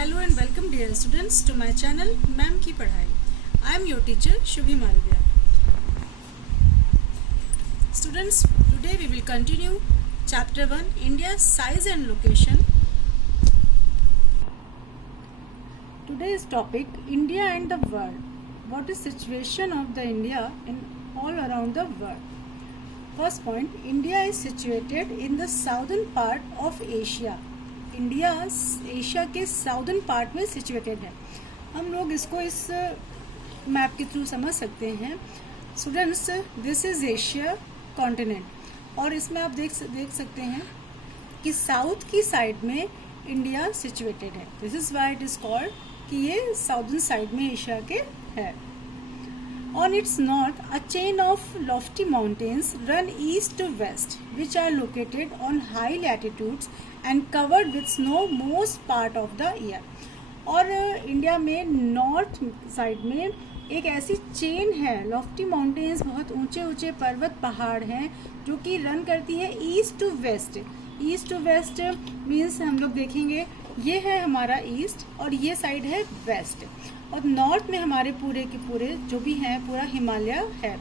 Hello and welcome dear students to my channel ma'am की पढ़ाई. I am your teacher Shubhi Malviya. Students, today we will continue chapter 1 India's size and location. Today's topic India and the world. What is situation of the India in all around the world? First point, India is situated in the southern part of Asia. India Asia के southern part में situated है. हम लोग इसको इस map के through समझ सकते हैं. Students, this is Asia continent और इसमें आप देख सकते हैं कि साउथ की साइड में इंडिया सिचुएटेड है. This is why it is called कि ये साउदर्न साइड में एशिया के है. On its north, a chain of lofty mountains run east to west, which are located on high latitudes and covered with snow most part of the year. और India में north side में एक ऐसी chain है, Lofty mountains, बहुत ऊंचे ऊंचे पर्वत पहाड़ हैं जो कि रन करती है east to west. East to west means हम लोग देखेंगे ये है हमारा ईस्ट और ये साइड है वेस्ट. और नॉर्थ में हमारे पूरे के पूरे जो भी हैं पूरा हिमालय है.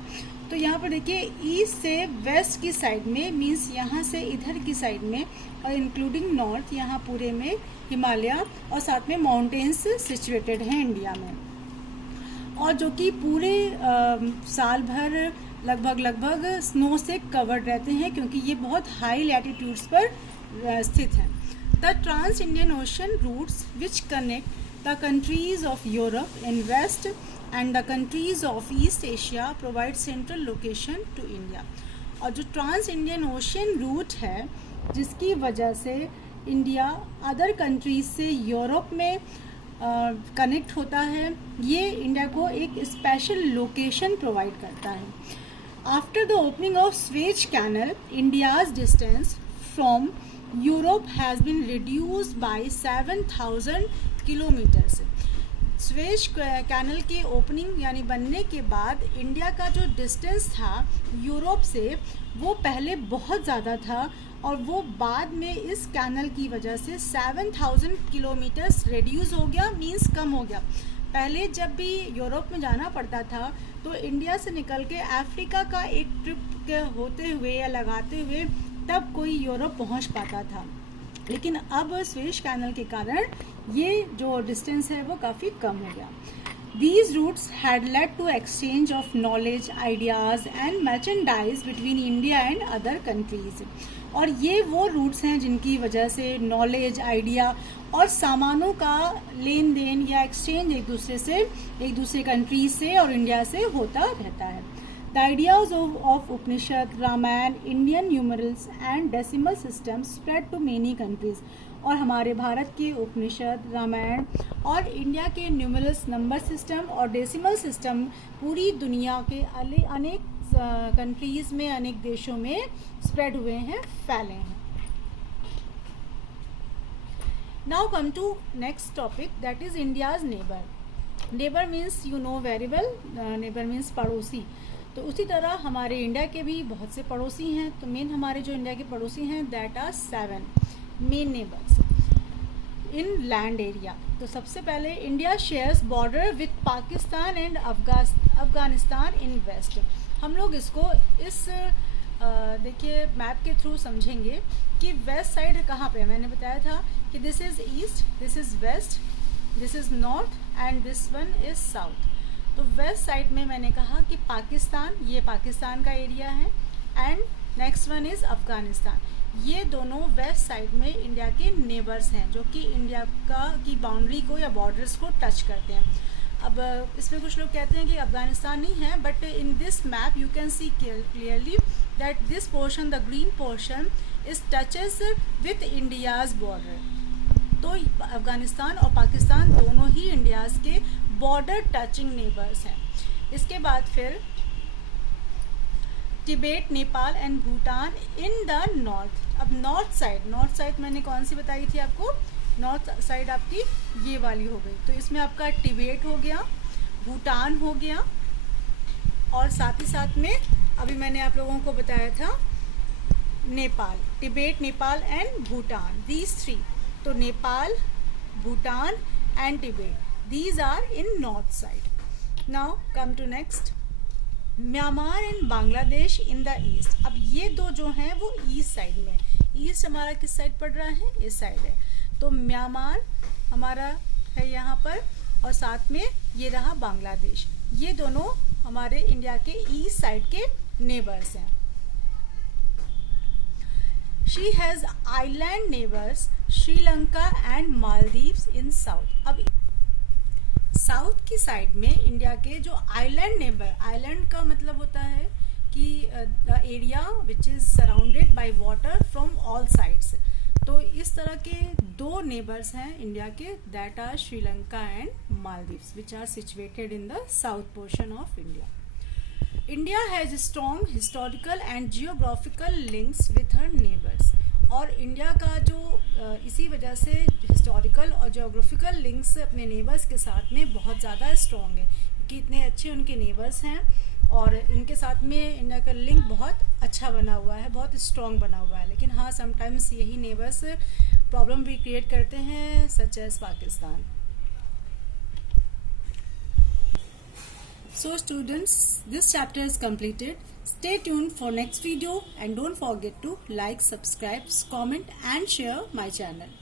तो यहाँ पर देखिए ईस्ट से वेस्ट की साइड में मीन्स यहाँ से इधर की साइड में और इंक्लूडिंग नॉर्थ यहाँ पूरे में हिमालय और साथ में माउंटेन्स सिचुएटेड हैं इंडिया में. और जो कि पूरे साल भर लगभग स्नो से कवर्ड रहते हैं क्योंकि ये बहुत हाई लैटिट्यूड्स पर स्थित हैं. The trans Indian ocean routes which connect the countries of Europe in west and the countries of East Asia provide central location to India. और जो ट्रांस इंडियन ओशन रूट है जिसकी वजह से इंडिया अदर कंट्रीज से Europe में connect होता है, ये इंडिया को एक स्पेशल लोकेशन प्रोवाइड करता है. After the opening of Suez canal, India's distance from Europe has been reduced by 7,000 kilometres. Suez canal के ओपनिंग यानी बनने के बाद इंडिया का जो डिस्टेंस था यूरोप से वो पहले बहुत ज़्यादा था और वो बाद में इस कैनल की वजह से 7,000 किलोमीटर्स रिड्यूस हो गया, मींस कम हो गया. पहले जब भी यूरोप में जाना पड़ता था तो इंडिया से निकल के अफ्रीका का एक ट्रिप होते हुए या लगाते हुए तब कोई यूरोप पहुंच पाता था. लेकिन अब स्वेज कैनल के कारण ये जो डिस्टेंस है वो काफ़ी कम हो गया. These routes had led to exchange of knowledge, ideas and merchandise between India and other countries. और ये वो रूट्स हैं जिनकी वजह से नॉलेज, आइडिया और सामानों का लेन देन या एक्सचेंज एक दूसरे कंट्रीज से और इंडिया से होता रहता है. The ideas of Upanishad, Ramayana, Indian numerals and decimal systems spread to many countries. और हमारे भारत के उपनिषद, रामायण और इंडिया के न्यूमरल्स नंबर सिस्टम और डेसिमल सिस्टम पूरी दुनिया के अनेक कंट्रीज में, अनेक देशों में स्प्रेड हुए हैं, फैले हैं. Now come to next topic, that is India's neighbor. Neighbor means you know very well. Neighbor means पड़ोसी. तो उसी तरह हमारे इंडिया के भी बहुत से पड़ोसी हैं. तो मेन हमारे जो इंडिया के पड़ोसी हैं that are 7 main neighbours in land area. तो सबसे पहले India shares border with Pakistan and Afghanistan in west. हम लोग इसको इस देखिए मैप के थ्रू समझेंगे कि वेस्ट साइड कहाँ पे है. मैंने बताया था कि this is east, this is west, this is north and this one is south. तो वेस्ट साइड में मैंने कहा कि पाकिस्तान, ये पाकिस्तान का एरिया है and next one is Afghanistan. ये दोनों वेस्ट साइड में इंडिया के नेबर्स हैं जो कि इंडिया की बाउंड्री को या बॉर्डर्स को टच करते हैं. अब इसमें कुछ लोग कहते हैं कि अफ़गानिस्तान नहीं है, but in this map you can see clearly that this portion, the green portion is touches with India's border. तो अफ़गानिस्तान और पाकिस्तान दोनों ही इंडियाज़ के बॉर्डर टचिंग नेबर्स हैं. इसके बाद फिर Tibet, Nepal and Bhutan in the north. अब नॉर्थ साइड मैंने कौन सी बताई थी आपको? नॉर्थ साइड आपकी ये वाली हो गई. तो इसमें आपका तिब्बत हो गया, भूटान हो गया और साथ ही साथ में अभी मैंने आप लोगों को बताया था नेपाल. Tibet, Nepal and Bhutan, these 3. तो Nepal, Bhutan and Tibet. These are in north side. Now come to next. Myanmar and Bangladesh in the east. अब ये दो जो हैं वो ईस्ट साइड में. ईस्ट हमारा किस साइड पड़ रहा है? इस साइड है. तो म्यांमार हमारा है यहाँ पर और साथ में ये रहा बांग्लादेश. ये दोनों हमारे इंडिया के ईस्ट साइड के नेबर्स हैं. She has island neighbours Sri Lanka and Maldives in south. अब साउथ की साइड में इंडिया के जो आइलैंड नेबर, आइलैंड का मतलब होता है कि the area which is surrounded by water from all sides. तो इस तरह के दो नेबर्स हैं इंडिया के, that are Sri Lanka and Maldives, which are situated in the south portion of India. India has strong historical and geographical links with her neighbours. और India का जो इसी वजह से हिस्टोरिकल और जियोग्राफिकल लिंक्स अपने नेबर्स के साथ में बहुत ज़्यादा स्ट्रॉन्ग है, क्योंकि इतने अच्छे उनके नेबर्स हैं और इनके साथ में इंडिया का लिंक बहुत अच्छा बना हुआ है, बहुत स्ट्रॉन्ग बना हुआ है. लेकिन हाँ, समटाइम्स यही नेबर्स प्रॉब्लम भी क्रिएट करते हैं, such as Pakistan. So students, this chapter is completed. Stay tuned for next video and don't forget to like, subscribe, comment and share my channel.